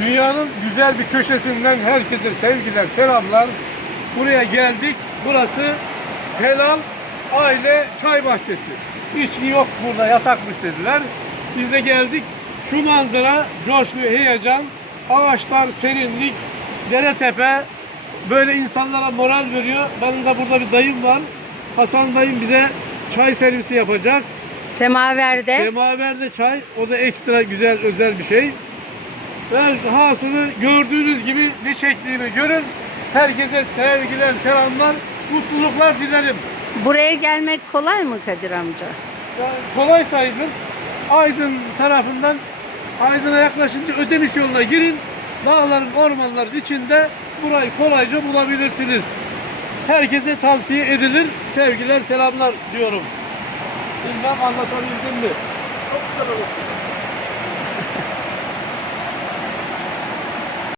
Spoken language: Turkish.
Dünyanın güzel bir köşesinden herkese sevgiler, selamlar. Buraya geldik. Burası Helal Aile Çay Bahçesi. İçki yok burada yasakmış dediler. Biz de geldik. Şu manzara, coşku, heyecan, ağaçlar, serinlik, dere tepe böyle insanlara moral veriyor. Benim de burada bir dayım var. Hasan dayım bize çay servisi yapacak. Semaverde. Semaverde çay, o da ekstra güzel, özel bir şey. Ve hasını gördüğünüz gibi ne çektiğini görün. Herkese sevgiler, selamlar, mutluluklar dilerim. Buraya gelmek kolay mı Kadir amca? Yani kolay sayılır. Aydın tarafından Aydın'a yaklaşınca Ödemiş yoluna girin. Dağların, ormanların içinde burayı kolayca bulabilirsiniz. Herkese tavsiye edilir. Sevgiler, selamlar diyorum. Bilmem anlatabildim mi? Çok güzel olur.